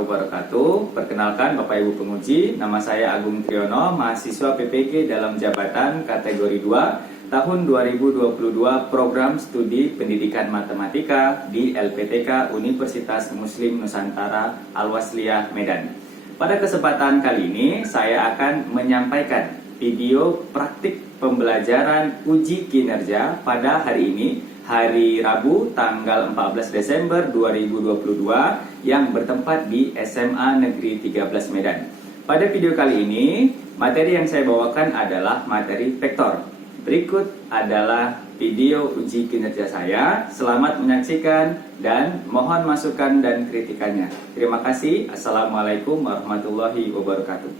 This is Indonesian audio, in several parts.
wabarakatuh. Perkenalkan Bapak Ibu penguji, nama saya Agung Triyono, mahasiswa PPG dalam jabatan kategori 2 tahun 2022 Program Studi Pendidikan Matematika di LPTK Universitas Muslim Nusantara Al-Wasliyah Medan. Pada kesempatan kali ini saya akan menyampaikan video praktik pembelajaran uji kinerja pada hari ini, hari Rabu tanggal 14 Desember 2022 yang bertempat di SMA Negeri 13 Medan. Pada video kali ini, materi yang saya bawakan adalah materi vektor. Berikut adalah video uji kinerja saya. Selamat menyaksikan dan mohon masukan dan kritikannya. Terima kasih. Assalamualaikum warahmatullahi wabarakatuh.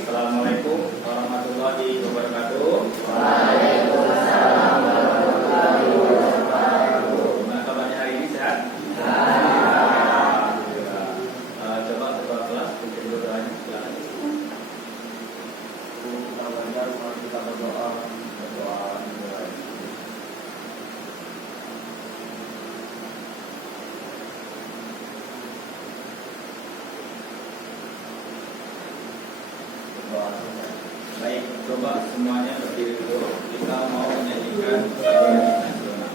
Assalamualaikum warahmatullahi wabarakatuh. Waalaikumsalam warahmatullahi wabarakatuh. Gimana kabarnya hari ini, sehat? Alhamdulillah. Coba ketua kelas bikin doanya, silakan. Kita berdoa. Baik, coba semuanya berdiri dulu. Kita mau menyanyikan lagu nasional.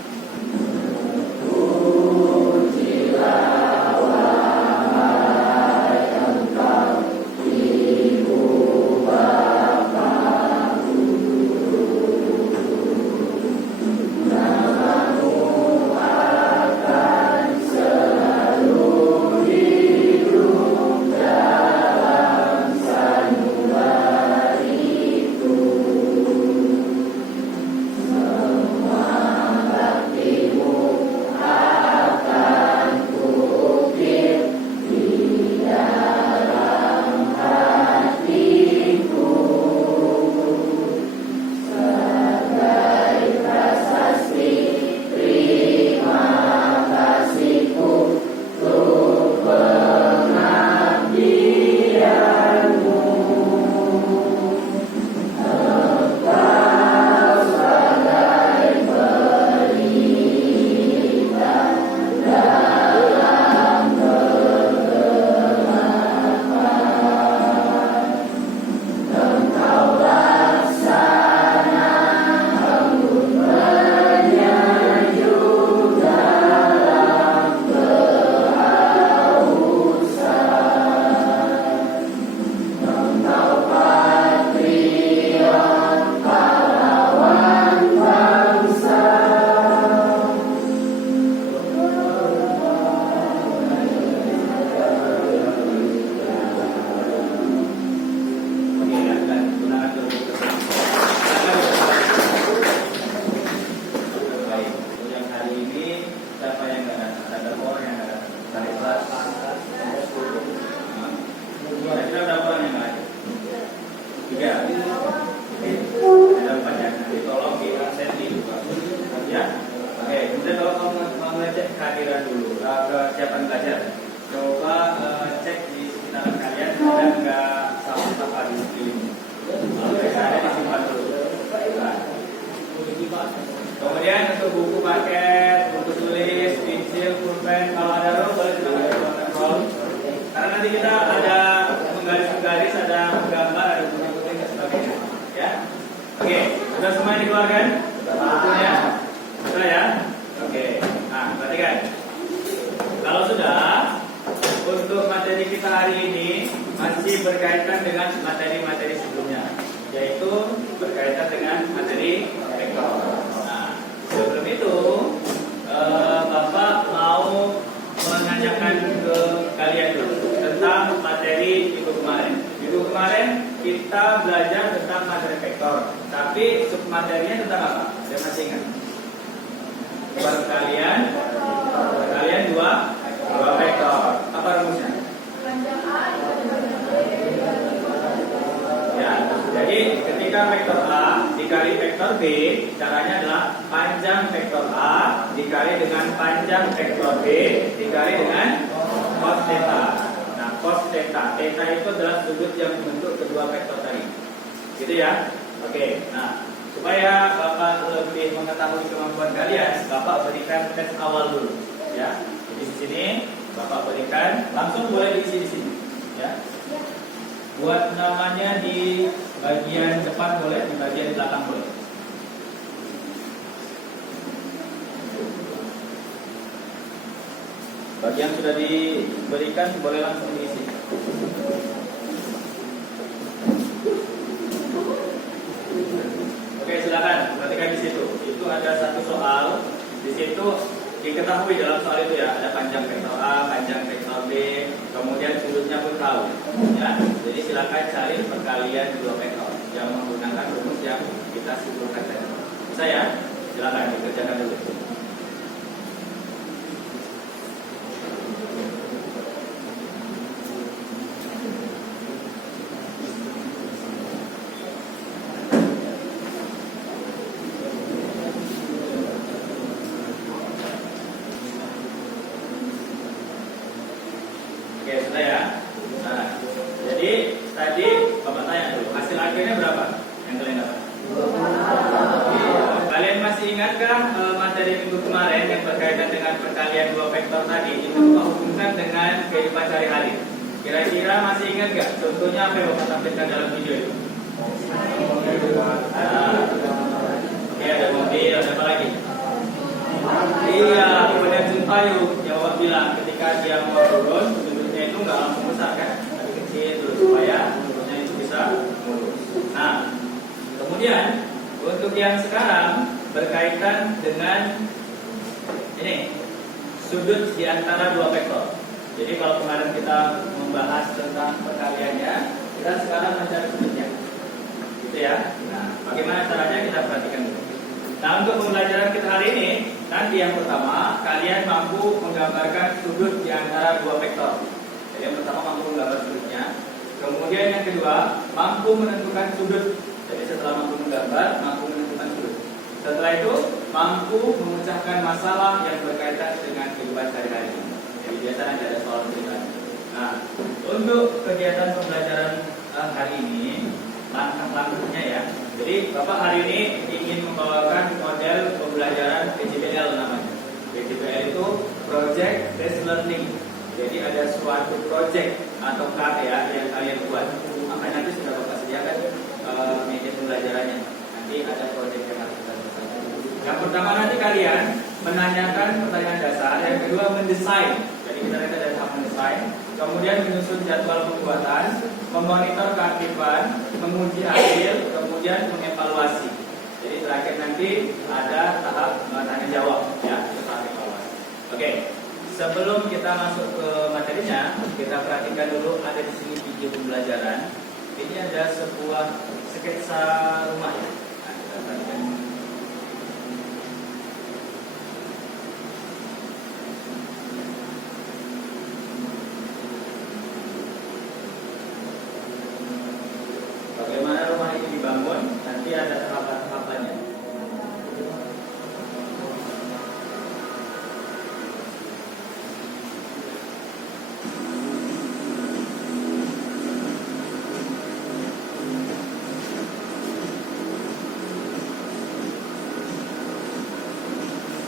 Kehadiran dulu, kesiapan belajar. Coba cek di sekitaran kalian ada nggak sampah di sekeliling. Biasanya disimpan dulu. Nah. Kemudian untuk buku paket, buku tulis, pensil, pulpen, kalau ada roll boleh silakan roll. Karena nanti kita ada menggaris-garis, ada menggambar, ada putih-putih dan sebagainya. Ya, oke, sudah semua dikeluarkan bukunya, sudah ya. Oke, nah perhatikan. Kalau sudah, untuk materi kita hari ini masih berkaitan dengan materi-materi sebelumnya, yaitu berkaitan dengan materi vektor. Nah, sebelum itu, Bapak mau menanyakan ke kalian dulu tentang materi minggu kemarin. Minggu kemarin kita belajar tentang materi vektor, tapi submaterinya tentang apa? Saya masih ingat. Buat kalian dua vektor. Apa rumusnya? Ya, jadi ketika vektor A dikali vektor B, caranya adalah panjang vektor A dikali dengan panjang vektor B dikali dengan cos theta. Nah, cos theta, theta itu adalah sudut yang membentuk kedua vektor tadi. Gitu ya? Oke, nah supaya Bapak lebih mengetahui kemampuan kalian, Bapak berikan tes awal dulu, ya. Jadi di sini Bapak berikan, langsung boleh diisi di sini, ya. Buat namanya di bagian depan boleh, di bagian belakang boleh. Bagi yang sudah diberikan boleh langsung diisi. Oke, silakan perhatikan di situ. Itu ada satu soal. Di situ diketahui dalam soal itu ya, ada panjang vektor A, panjang vektor B, kemudian sudutnya pun tahu. Ya, jadi silakan cari perkalian dua vektor yang menggunakan rumus yang kita simpulkan tadi. Bisa ya? Silakan dikerjakan dulu. Oke, sudah ya. Nah, jadi tadi Bapak tanya dulu, hasil akhirnya berapa yang kalian dapat? Kalian masih ingatkah materi minggu kemarin yang berkaitan dengan perkalian dua vektor tadi? Itu Bapak hubungkan dengan kehidupan sehari-hari. Kira-kira masih ingat nggak? Contohnya apa yang Bapak tampilkan dalam video itu? Oke, ada mobil, ada apa lagi? Iya, penyusun payung yang Bapak bilang ketika dia mau turun, sudutnya itu nggak langsung besar kan, tapi kecil dulu supaya sudutnya itu bisa mulus. Nah, kemudian untuk yang sekarang berkaitan dengan ini sudut di antara dua vektor. Jadi kalau kemarin kita membahas tentang perkaliannya, kita sekarang mencari sudutnya, gitu ya. Nah, bagaimana caranya kita perhatikan dulu. Nah, untuk pembelajaran kita hari ini, nanti yang pertama, kalian mampu menggambarkan sudut di antara dua vektor. Jadi yang pertama mampu menggambar sudutnya. Kemudian yang kedua, mampu menentukan sudut. Jadi setelah mampu menggambar, mampu menentukan sudut. Setelah itu, mampu memecahkan masalah yang berkaitan dengan kehidupan sehari-hari. Jadi biasa nanti ada soal cerita. Nah, untuk kegiatan pembelajaran hari ini, langkah-langkahnya ya. Jadi Bapak hari ini ingin membawakan model pembelajaran PJBL namanya. PJBL itu Project Based Learning. Jadi ada suatu project atau karya yang kalian buat. Makanya nanti sudah Bapak sediakan media pembelajarannya. Nanti ada project yang harus kita selesaikan. Yang pertama nanti kalian menanyakan pertanyaan dasar. Yang kedua mendesain. Jadi kita lihat ada tahap mendesain. Kemudian menyusun jadwal pembuatan, memonitor keaktifan, menguji hasil, kemudian mengevaluasi. Jadi terakhir nanti ada tahap tanya jawab, ya, itu tahap evaluasi. Oke, sebelum kita masuk ke materinya, kita perhatikan dulu ada di sini video pembelajaran. Ini ada sebuah sketsa rumah ya. Nah, kita perhatikan. Bagaimana rumah ini dibangun, nanti ada tahapan-tahapannya.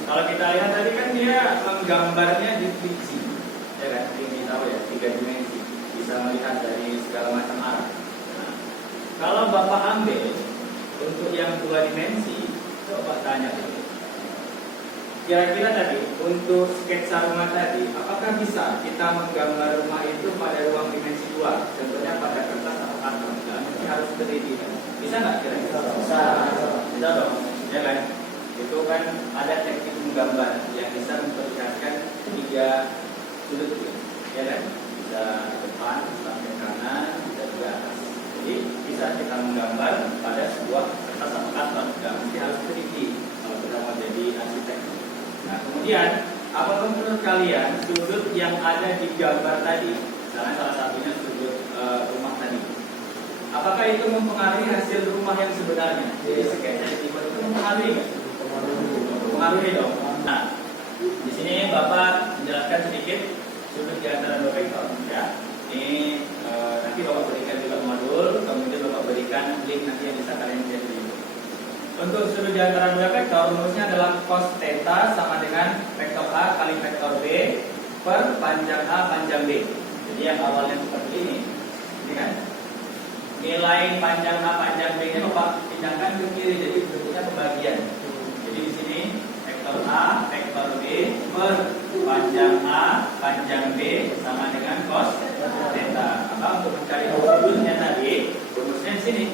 Kalau kita lihat tadi kan dia menggambarnya di 3D, ya kan? Ini tahu ya, 3 dimensi, bisa melihat dari segala macam arah. Kalau Bapak ambil untuk yang 2 dimensi, coba tanya dulu. Kira-kira tadi untuk sketsa rumah tadi, apakah bisa kita menggambar rumah itu pada ruang dimensi 2? Contohnya pada kertas atau karton. Ini harus 3D kan? Bisa nggak kira-kira? Bisa. Bisa dong, ya kan? Itu kan ada teknik menggambar yang bisa memperlihatkan 3 sudut, ya kan? Bisa depan, sampai kanan, dan juga atas. Jadi bisa kita menggambar pada sebuah kertas atau karton, nggak mesti harus 3D kalau kita mau jadi arsitek. Nah kemudian, apakah menurut kalian sudut yang ada di gambar tadi, misalnya salah satunya sudut rumah tadi, apakah itu mempengaruhi hasil rumah yang sebenarnya? Jadi sketsa itu mempengaruhi nggak? Mempengaruhi dong. Nah, di sini Bapak menjelaskan sedikit sudut di antara dua vektor, ya. Ini nanti Bapak berikan juga modul, kemudian Bapak berikan link nanti yang bisa kalian lihat di YouTube. Untuk sudut di antara dua vektor, rumusnya adalah cos theta sama dengan vektor A kali vektor B per panjang A panjang B. Jadi yang awalnya seperti ini kan? Nilai panjang A panjang B nya Bapak pindahkan ke kiri, jadi bentuknya pembagian. Jadi di sini vektor A, vektor B per panjang A, panjang B sama dengan cos theta. Maka untuk mencari sudutnya tadi, rumusnya di sini.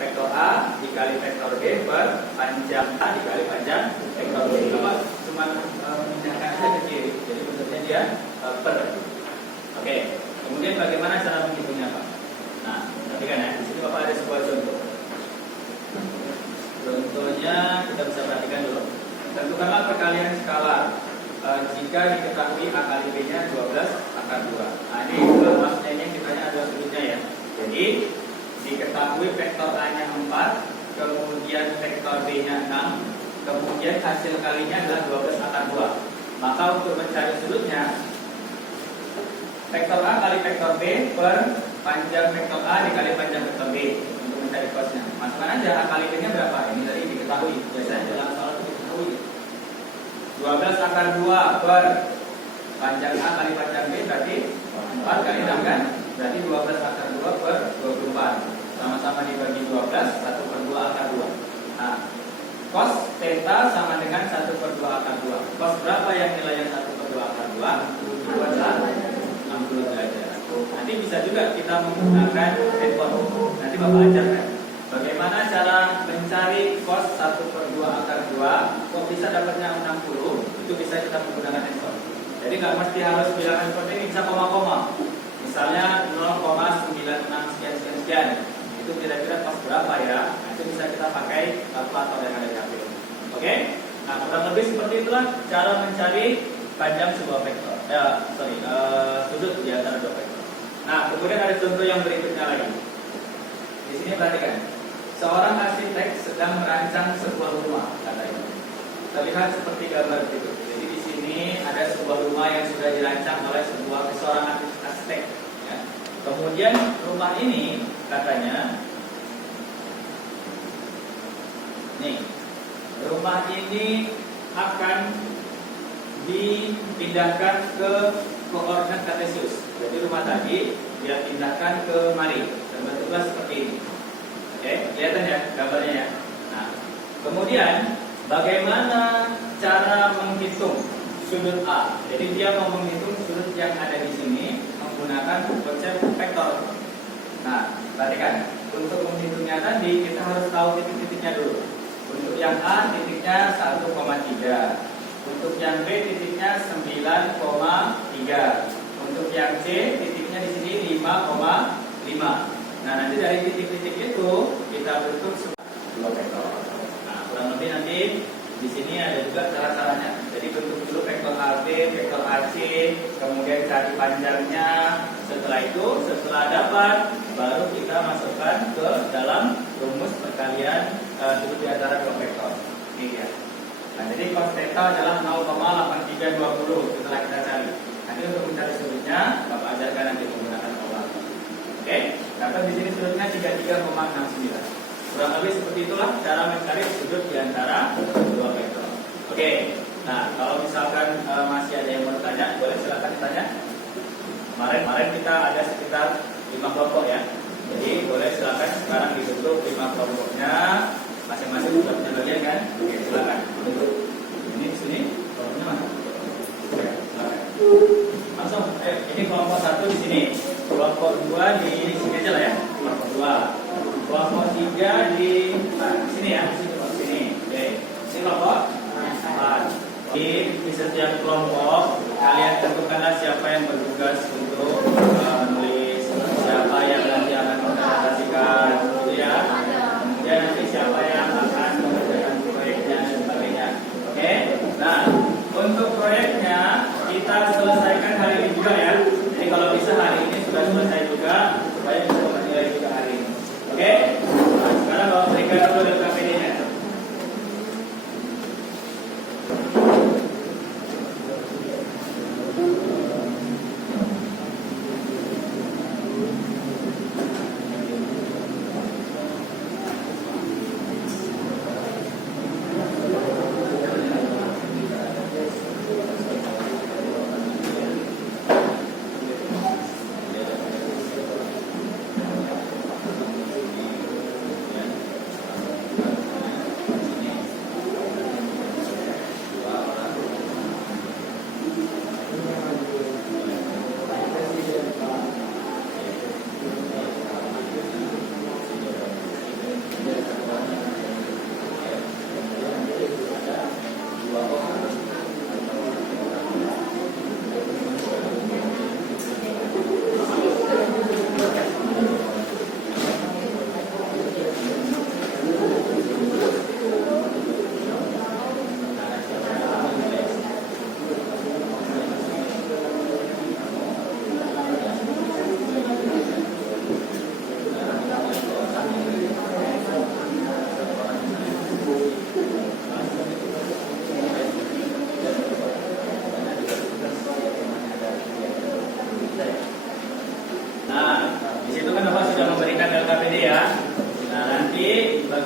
Vektor A dikali vektor B per panjang A dikali panjang vektor B. Bapak cuma memindahkan saja ke kiri, jadi bentuknya dia per. Oke. Kemudian bagaimana cara menghitungnya, Pak? Nah, perhatikan ya. Di sini Bapak ada sebuah contoh. Contohnya kita bisa perhatikan dulu. Tentukanlah perkalian skala jika diketahui A kali B-nya 12 akar 2. Nah, ini maksudnya ini kitanya ada sudutnya ya. Jadi diketahui vektor A-nya 4, kemudian vektor B-nya 6, kemudian hasil kalinya adalah 12 akar 2. Maka untuk mencari sudutnya, vektor A kali vektor B per panjang vektor A dikali panjang vektor B untuk mencari cosnya. Masukkan aja A kali B-nya berapa? Ini tadi diketahui. Biasanya dalam soal itu diketahui. 12 akar 2 per panjang A kali panjang B berarti 4 kali 6 kan? Berarti 12 akar 2 per 24. Sama-sama dibagi 12, 1 per 2 akar 2. Nah, cos theta sama dengan 1 per 2 akar 2. Cos berapa yang nilainya 1 per 2 akar 2? Itu adalah 60 derajat. Nanti bisa juga kita menggunakan handphone. Nanti Bapak ajarkan bagaimana cara mencari cos 1 per 2 akar 2. Kok bisa dapatnya 60? Itu bisa kita menggunakan handphone. Jadi nggak mesti harus bilangan seperti ini, bisa koma-koma. Misalnya 0,96 sekian. Itu kira-kira cos berapa ya? Nah, itu bisa kita pakai kalkulator yang ada di HP. Oke? Nah, kurang lebih seperti itulah cara mencari panjang sebuah vektor. Sudut di antara dua vektor. Nah, kemudian ada contoh yang berikutnya lagi. Di sini perhatikan. Seorang arsitek sedang merancang sebuah rumah, katanya. Terlihat seperti gambar berikut. Jadi di sini ada sebuah rumah yang sudah dirancang oleh seorang arsitek. Ya. Kemudian rumah ini katanya, nih, rumah ini akan dipindahkan ke koordinat kartesius. Jadi rumah tadi dia pindahkan ke mari dan bentuknya seperti ini. Oke, kelihatan ya gambarnya ya. Nah, kemudian bagaimana cara menghitung sudut A? Jadi dia mau menghitung sudut yang ada di sini menggunakan konsep vektor. Nah, perhatikan, untuk menghitungnya tadi kita harus tahu titik-titiknya dulu. Untuk yang A titiknya 1,3. Untuk yang B titiknya 9,3. Untuk yang C titiknya di sini 5,5. Nah, nanti dari titik-titik itu kita bentuk dua vektor. Nah, kurang lebih nanti di sini ada juga cara-caranya. Jadi bentuk dulu vektor AB, vektor AC, kemudian cari panjangnya. Setelah itu, setelah dapat, baru kita masukkan ke dalam rumus perkalian sudut di antara dua vektor. Ini ya. Nah, jadi cos theta adalah 0,8320 setelah kita cari. Nanti untuk mencari sudutnya, Bapak ajarkan nanti menggunakan kalkulator. Oke, dapat di sini sudutnya 33,69. Kurang lebih seperti itulah cara mencari sudut di antara dua vektor. Oke, nah kalau misalkan masih ada yang mau bertanya, boleh silakan ditanya. Kemarin kita ada sekitar 5 kelompok ya. Jadi boleh silakan sekarang dibentuk 5 kelompoknya. Masing-masing sudah punya bagian kan? Oke, silakan. Ini di sini kelompoknya mana? Oke, silakan. Langsung, ini kelompok 1 di sini, kelompok 2 di sini aja lah ya. Kelompok 2. Kelompok 3 di sini ya, sini. Oke. Ini kelompok 4. Di setiap kelompok kalian tentukanlah siapa yang bertugas untuk menulis, siapa yang nanti akan mempresentasikan, gitu ya. Kemudian nanti siapa yang akan mengerjakan proyeknya dan sebagainya. Oke. Nah, untuk proyeknya kita selesaikan hari ini juga ya. Jadi kalau bisa hari ini sudah selesai juga supaya bisa menilai juga hari ini. Oke. Nah, sekarang Bapak berikan dulu LKPD-nya.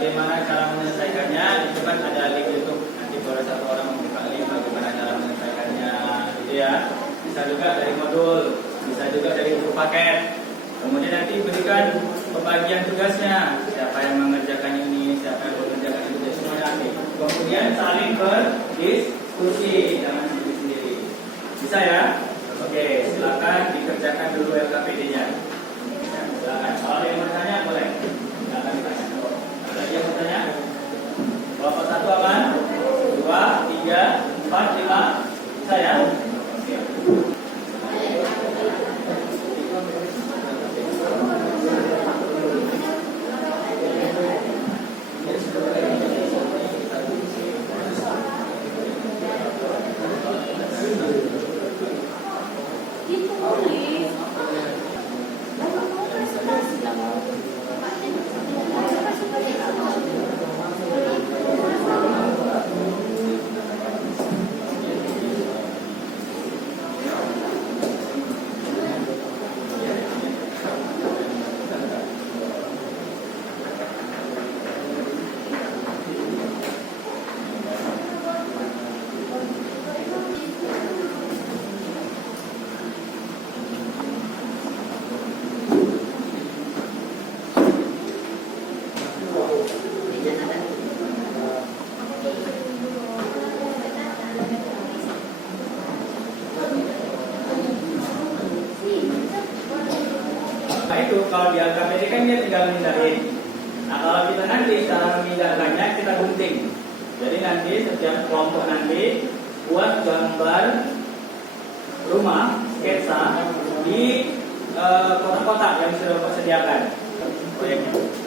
bagaimana cara menyelesaikannya itu kan ada link YouTube. Nanti kalau satu orang membuka link bagaimana cara menyelesaikannya gitu ya. Bisa juga dari modul, bisa juga dari buku paket. Kemudian nanti berikan pembagian tugasnya, siapa yang mengerjakan ini, siapa yang mengerjakan itu, jadi semuanya nanti. Kemudian saling berdiskusi, jangan sendiri-sendiri. Bisa ya? Oke, silakan dikerjakan dulu LKPD-nya. Ya, silakan. Kalau ada yang mau bertanya boleh. Silakan ditanya. Ada lagi yang bertanya? Kelompok 1 aman? 2, 3, 4, 5. Bisa ya? Oke. Nah itu kalau di LKPD kan dia tinggal mindahin. Nah kalau kita nanti cara memindahkannya kita gunting. Jadi nanti setiap kelompok nanti buat gambar rumah sketsa di kotak-kotak yang sudah Bapak sediakan proyeknya.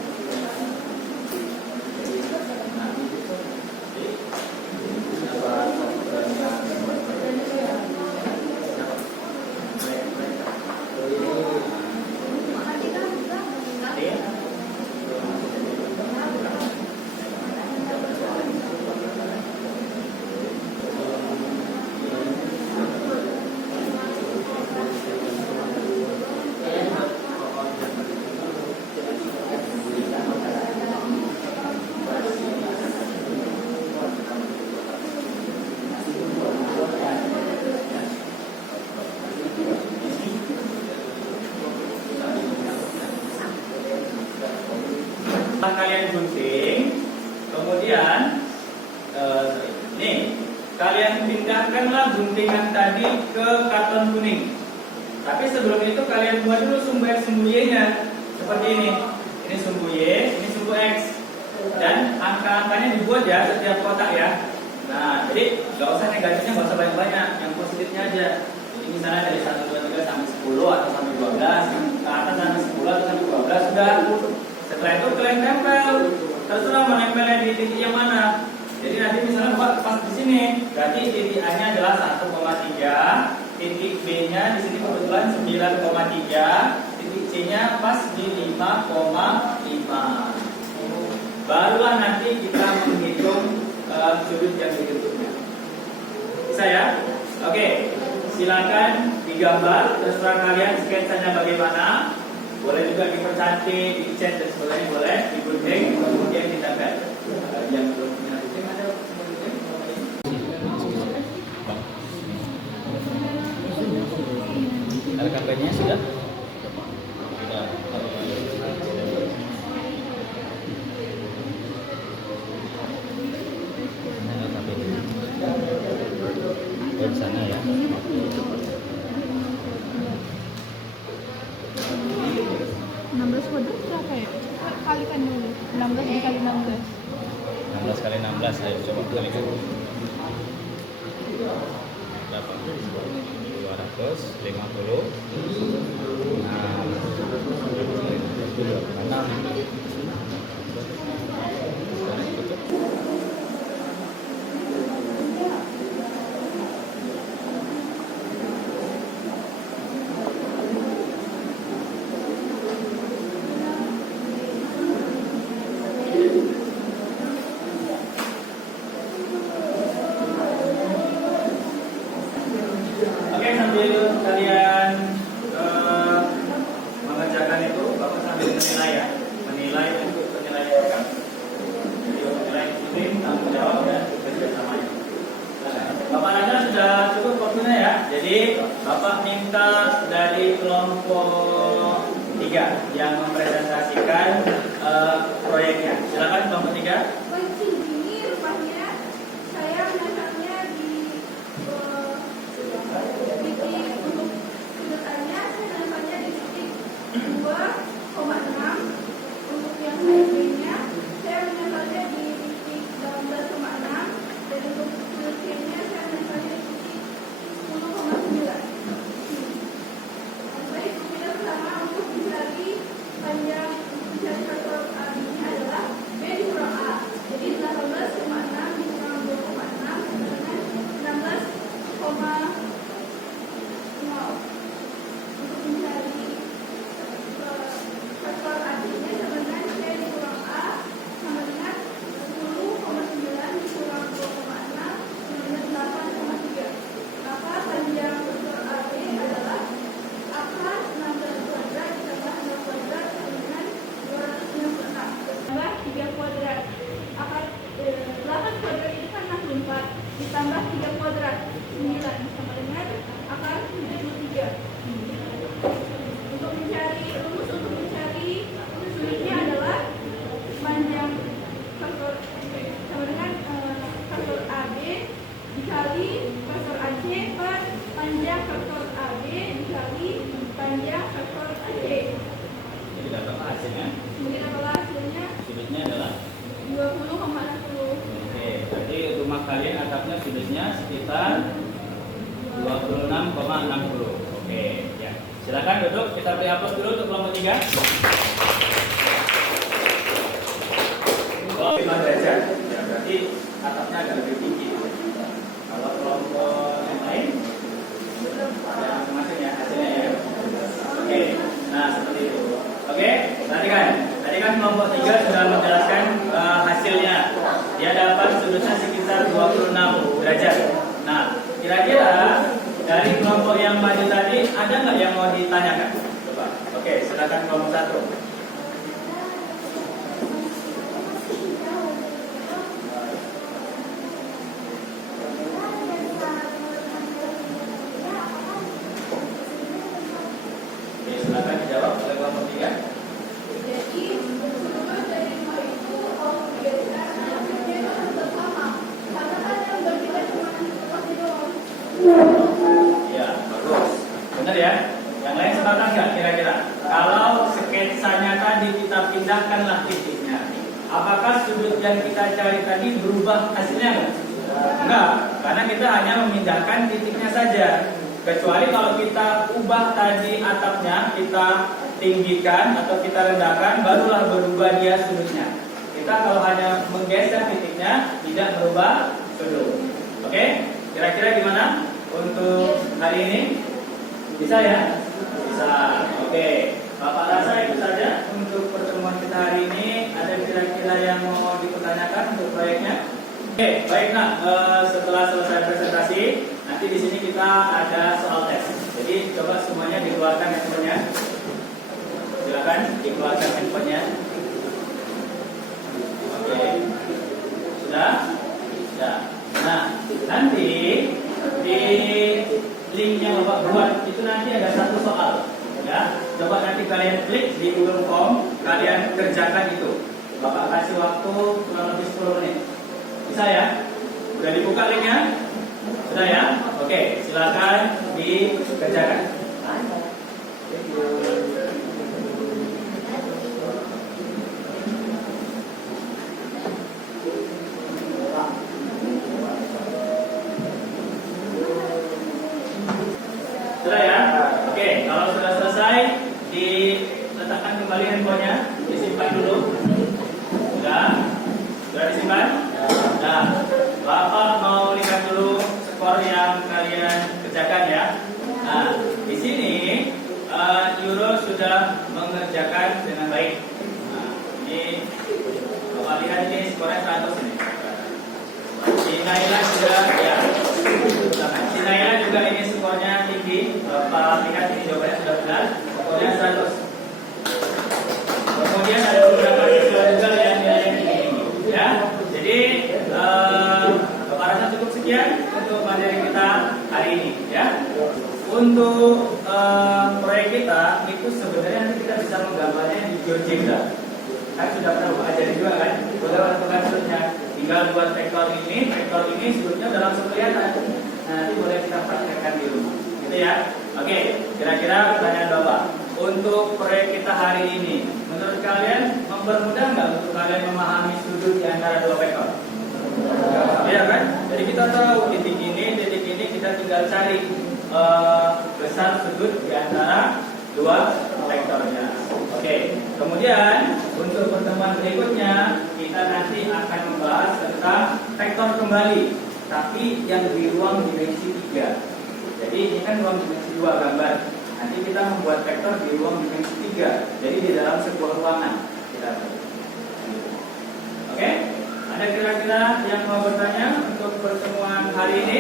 Kalian gunting, kemudian kalian pindahkanlah guntingan tadi ke karton kuning. Tapi sebelum itu kalian buat dulu sumber sumbu Y-nya seperti ini. Ini sumbu Y, ini sumbu X, dan angka-angkanya dibuat ya setiap kotak ya. Nah, jadi nggak usah negatifnya, nggak usah banyak-banyak, yang positifnya aja. Jadi misalnya dari 1, 2, 3 sampai 10 atau sampai 12, ke atas sampai 10 atau sampai 12 sudah. Setelah itu kalian tempel, terserah mau nempelnya di titik yang mana. Jadi nanti misalnya pas di sini, berarti titik A-nya adalah 1,3, titik B-nya di sini kebetulan 9,3, titik C-nya pas di 5,5. Barulah nanti kita menghitung sudut yang ditutupnya. Bisa ya? Oke, silakan digambar, terserah kalian sketsanya bagaimana. Boleh juga dipercantik, dicat dan sebagainya, boleh digunting, kemudian ditempel. Yang belum punya gunting ada gunting? LKP-nya sudah? Sudah. LKP-nya. Oh, di sana ya. 16 kuadrat berapa ya? Kalikan dulu. 16 dikali 16. 16 kali 16, ayo coba kalikan. Berapa? 250. Nah, 6. Oke, sambil kalian mengerjakan itu, Bapak sambil menilai ya, menilai Jadi Bapak minta dari kelompok 3 yang mempresentasikan proyeknya. Silakan kelompok 3. Kunci ini rupanya saya menyasarnya di titik untuk sudutannya saya menyasarnya di titik 2,6. Untuk yang lainnya saya menyasarnya di titik 18,6 dan untuk sudutnya saya menyasarnya di titik 10,9. Baik, kita bersama untuk mencari panjang mencari faktor A-nya adalah B dikurang A. Jadi 18,6 dikurang 2,6 dengan 16,0. Untuk mencari faktor A-nya sama dengan C dikurang A sama dengan 10,9 dikurang 2,6 sama dengan 8,3. Maka panjang faktor AB adalah akar 16 kuadrat ditambah 6 kuadrat sama dengan 266 tambah 3 kuadrat. Akar 8 kuadrat itu kan 64 ditambah 3 kuadrat 9 sama dengan akar 73. Untuk mencari rumus untuk mencari sulitnya adalah panjang faktor sama dengan faktor AB dikali faktor AC per panjang faktor AB dikali panjang faktor AC. Jadi dapat hasilnya. Mungkin adalah hasilnya Sudutnya adalah 20,60. oke, berarti rumah kalian atapnya sudutnya sekitar 26,60. Oke, ya. Silakan duduk, kita beri aplaus dulu untuk kelompok 3. Oh, 5 derajat. Ya, berarti atapnya agak lebih tinggi. Kalau kelompok yang lain ada masing-masing ya hasilnya ya. Oke, nah seperti itu. Oke, perhatikan. Tadi kan kelompok 3 sudah menjelaskan hasilnya. Dia dapat sudutnya sekitar 26 derajat. Nah, kira-kira dari kelompok yang maju tadi ada nggak yang mau ditanyakan? Coba. Oke, silakan kelompok 1. Oke, silakan dijawab oleh kelompok 3. Jadi sudut dari rumah itu kalau biasa hasilnya itu tetap sama. Karena kan yang berbeda cuma posisi doang. Ya, bagus. Benar ya? Yang lain sepakat nggak kira-kira? Kalau sketsanya tadi kita pindahkanlah titiknya, apakah sudut yang kita cari tadi berubah hasilnya nggak? Enggak, karena kita hanya memindahkan titiknya saja. Kecuali kalau kita ubah tadi atapnya, kita tinggikan atau kita rendahkan, barulah berubah dia sudutnya. Kita kalau hanya menggeser titiknya, tidak merubah sudut. Oke? Kira-kira gimana untuk hari ini? Bisa ya? Bisa. Oke. Bapak rasa itu saja untuk pertemuan kita hari ini. Ada kira-kira yang mau dipertanyakan untuk proyeknya? Oke, baik nak. Setelah selesai presentasi, nanti di sini kita ada soal tes. Jadi coba semuanya dikeluarkan handphonenya. Silakan dikeluarkan handphonenya. Oke. Sudah? Sudah. Nah, nanti di link yang Bapak buat itu nanti ada satu soal. Ya, coba nanti kalian klik di Google Form, kalian kerjakan itu. Bapak kasih waktu kurang lebih 10 menit. Bisa ya? Sudah dibuka linknya? Sudah ya? Oke, silakan dikerjakan. Sudah ya? Oke, kalau sudah selesai, diletakkan kembali handphonenya, disimpan dulu. Sudah? Sudah disimpan? Nah, Bapak mau lihat dulu skor yang kalian kerjakan ya. Nah, di sini Euro sudah mengerjakan dengan baik. Nah, ini Bapak lihat ini skornya 100 ini. Si Naila sudah ya. Si Naila juga ini skornya tinggi. Bapak lihat ini jawabannya sudah benar. Skornya 100. Kemudian ada beberapa siswa juga yang nilainya tinggi. Ya, jadi Bapak rasa cukup sekian untuk materi kita hari ini. Ya, untuk proyek kita itu sebenarnya nanti kita bisa menggambarnya di GeoGebra. Kan sudah pernah belajar juga kan? Boleh lakukan sudutnya. Tinggal buat vektor ini sudutnya udah langsung kelihatan. Nah, nanti boleh kita praktekkan di rumah. Gitu ya. Oke, kira-kira pertanyaan Bapak. Untuk proyek kita hari ini, menurut kalian mempermudah nggak untuk kalian memahami sudut di antara dua vektor? Iya kan? Jadi kita tahu titik ini kita tinggal cari besar sudut di antara dua vektornya. Oke. Kemudian untuk pertemuan berikutnya kita nanti akan membahas tentang vektor kembali, tapi yang di ruang dimensi 3. Jadi ini kan ruang dimensi 2 gambar. Nanti kita membuat vektor di ruang dimensi 3. Jadi di dalam sebuah ruangan kita. Oke? Ada kira-kira yang mau bertanya untuk pertemuan hari ini?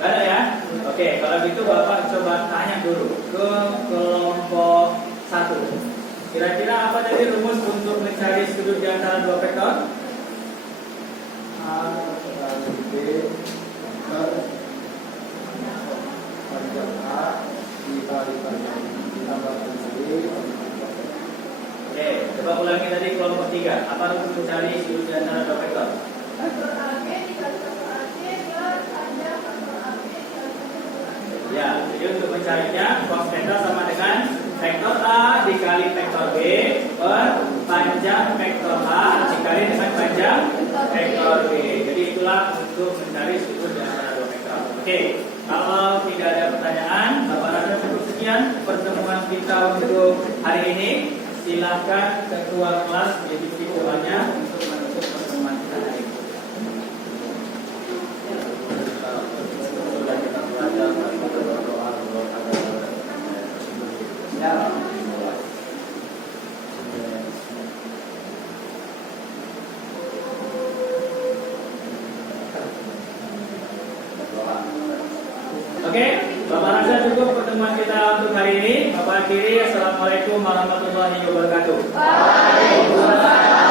Gak ada ya? Oke, kalau gitu Bapak coba tanya dulu ke kelompok 1. Kira-kira apa tadi rumus untuk mencari sudut di antara dua vektor? A kali B per panjang A dikali panjang ditambah panjang B. Oke, coba ulangi tadi kelompok 3. Apa rumus mencari sudut di antara dua vektor? Vektor AB dikali vektor AC plus panjang vektor AB dikali vektor AC. Ya, jadi untuk mencarinya cos theta sama dengan vektor A dikali vektor B per panjang vektor A dikali dengan panjang vektor B. Jadi itulah untuk mencari sudut di antara dua vektor. Oke, kalau tidak ada pertanyaan, Bapak rasa cukup sekian pertemuan kita untuk hari ini. Silakan ketua kelas berdiri doanya untuk menutup pertemuan kita hari ini. Sudah kita belajar, kita berdoa ya. Oke, Bapak rasa cukup pertemuan kita untuk hari ini. Bapak akhiri, Assalamualaikum warahmatullahi wabarakatuh. Waalaikumsalam.